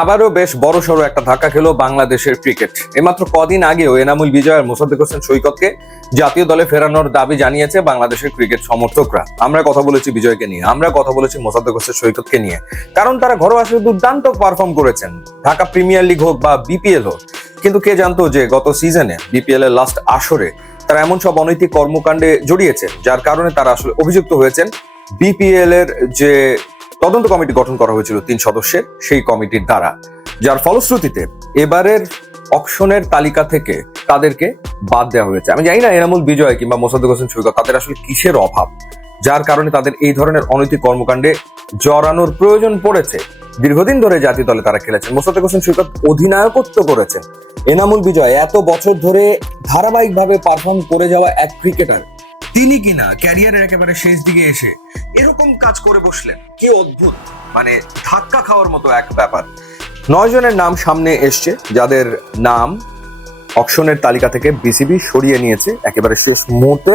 আবারও বেশ বড়সড় একটা ধাক্কা খেলো বাংলাদেশের ক্রিকেট। এইমাত্র কদিন আগেও এনামুল বিজয় আর মোসাদ্দেক হোসেন সৈকতকে জাতীয় দলে ফেরানোর দাবি জানিয়েছে বাংলাদেশের ক্রিকেট সমর্থকরা। আমরা কথা বলেছি বিজয়কে নিয়ে, আমরা কথা বলেছি মোসাদ্দেক হোসেন সৈকতকে নিয়ে, কারণ তারা ঘরোয়া আসলে দুর্দান্ত পারফর্ম করেছেন, ঢাকা প্রিমিয়ার লিগ হোক বা বিপিএল হোক। কিন্তু কে জানতো যে গত সিজনে বিপিএল এর লাস্ট আসরে তারা এমন সব অনৈতিক কর্মকাণ্ডে জড়িয়েছে, যার কারণে তারা আসলে অভিযুক্ত হয়েছেন বিপিএল এর যে তদন্ত কমিটি গঠন করা হয়েছিল 3 সদস্যের, সেই কমিটির দ্বারা, যার ফলশ্রুতিতে এবারের অকশনের তালিকা থেকে তাদেরকে বাদ দেওয়া হয়েছে। আমি জানি না এনামুল বিজয় কিংবা মোসাদ্দেক হোসেন সৈকত তাদের আসলে কিসের অভাব, যার কারণে তাদের এই ধরনের অনৈতিক কর্মকাণ্ডে জড়ানোর প্রয়োজন পড়েছে। দীর্ঘদিন ধরে জাতীয় দলে তারা খেলেছেন, মোসাদ্দেক হোসেন সৈকত অধিনায়কত্ব করেছেন। এনামুল বিজয় এত বছর ধরে ধারাবাহিকভাবে পারফর্ম করে যাওয়া এক ক্রিকেটার, তিনি কিনা ক্যারিয়ারের একেবারে শেষ দিকে এসে এরকম কাজ করে বসলেন। কি অদ্ভুত, মানে ধাক্কা খাওয়ার মতো এক ব্যাপার। 9 জনের নাম সামনে এসছে, যাদের নাম অকশনের তালিকা থেকে বিসিবি সরিয়ে নিয়েছে একেবারে শেষ মুহূর্তে।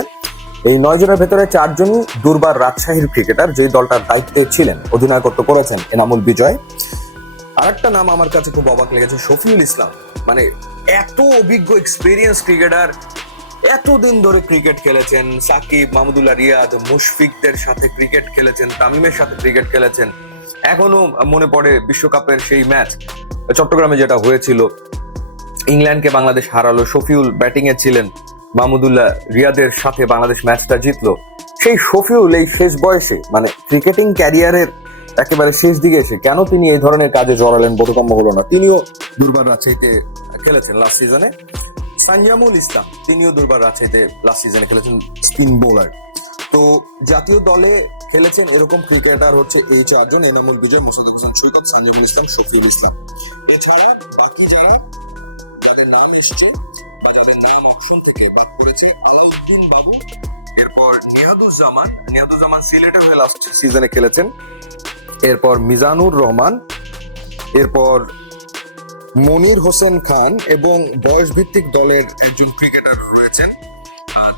এই 9 জনের ভেতরে 4 জনই দুর্বার রাজশাহীর ক্রিকেটার, যেই দলটার দায়িত্বে ছিলেন, অধিনায়কত্ব করেছেন এনামুল বিজয়। আরেকটা নাম আমার কাছে খুব অবাক লেগেছে, শফিউল ইসলাম। মানে এত অভিজ্ঞ এক্সপেরিয়েন্স ক্রিকেটার, এতদিন ধরে ক্রিকেট খেলেছেন, সাকিব, মাহমুদুল্লাহ রিয়াদ, মুশফিকদের সাথে ক্রিকেট খেলেছেন, তামিমের সাথে ক্রিকেট খেলেছেন। এখনো মনে পড়ে বিশ্বকাপের সেই ম্যাচ চট্টগ্রামে যেটা হয়েছিল, ইংল্যান্ডকে বাংলাদেশ হারালো, শফিউল ব্যাটিং এ ছিলেন, মাহমুদুল্লাহ রিয়াদের সাথে বাংলাদেশ ম্যাচটা জিতলো। সেই শফিউল এই শেষ বয়সে, মানে ক্রিকেটিং ক্যারিয়ারের একেবারে শেষ দিকে এসে কেন তিনি এই ধরনের কাজে জড়ালেন বোধগম্য হলো না। তিনিও দুর্বার রাজশাহীতে খেলেছেন লাস্ট সিজনে। সানজামুল ইসলাম, তিনিও দুর্বার রাজশাহীতে লাস্ট সিজনে খেলেছেন, স্পিন বোলার। তো জাতীয় দলে খেলেছেন এরকম ক্রিকেটার হচ্ছে এই 4 জন, এনামুল বিজয়, মোসাদ্দেক হোসেন সৈকত, সানজামুল ইসলাম, শফিউল ইসলাম। এছাড়া বাকি যাদের নাম এসছে বা যাদের নাম অপশন থেকে বাদ পড়েছে, আলাউদ্দিন বাবু, এরপর নিয়াদুজ্জামান সিলেটের হয়ে লাস্ট সিজনে খেলেছেন, এরপর মিজানুর রহমান, এরপর মনির হোসেন খান, এবং বয়স ভিত্তিক দলের একজন ক্রিকেটার রয়েছেন,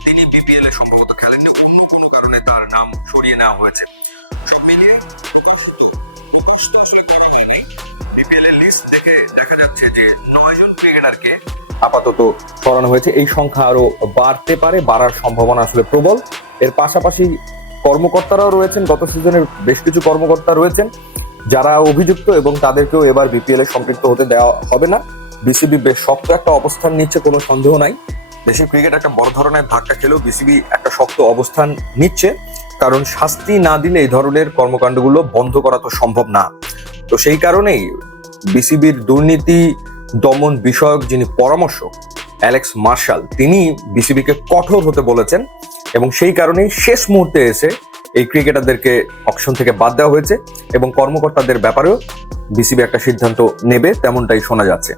তিনি বিপিএল এ সম্ভবত খেলেননি, অন্য কোনো কারণে তার নাম সরিয়ে নেওয়া হয়েছে। সব মিলিয়ে বিপিএল এর লিস্ট থেকে দেখা যাচ্ছে যে 9 জন ক্রিকেটারকে আপাতত সরানো হয়েছে। এই সংখ্যা আরো বাড়তে পারে, বাড়ার সম্ভাবনা আসলে প্রবল। এর পাশাপাশি কর্মকর্তারাও রয়েছেন, গত সিজনের বেশ কিছু কর্মকর্তা রয়েছেন যারা অভিযুক্ত, এবং তাদেরকেও এবার বিপিএল এ সম্পৃক্ত হতে দেওয়া হবে না। বিসিবি বেশ শক্ত একটা অবস্থান নিচ্ছে, কোনো সন্দেহ নাই। দেশের ক্রিকেট একটা বড় ধরনের ধাক্কা খেলেও বিসিবি একটা শক্ত অবস্থান নিচ্ছে, কারণ শাস্তি না দিলে এই ধরনের কর্মকাণ্ডগুলো বন্ধ করা তো সম্ভব না। তো সেই কারণেই বিসিবির দুর্নীতি দমন বিষয়ক যিনি পরামর্শক অ্যালেক্স মার্শাল, তিনি বিসিবিকে কঠোর হতে বলেছেন, এবং সেই কারণেই শেষ মুহূর্তে এসে এই ক্রিকেটারদেরকে অকশন থেকে বাদ দেওয়া হয়েছে, এবং কর্মকর্তাদের ব্যাপারেও বিসিবি একটা সিদ্ধান্ত নেবে, তেমনটাই শোনা যাচ্ছে।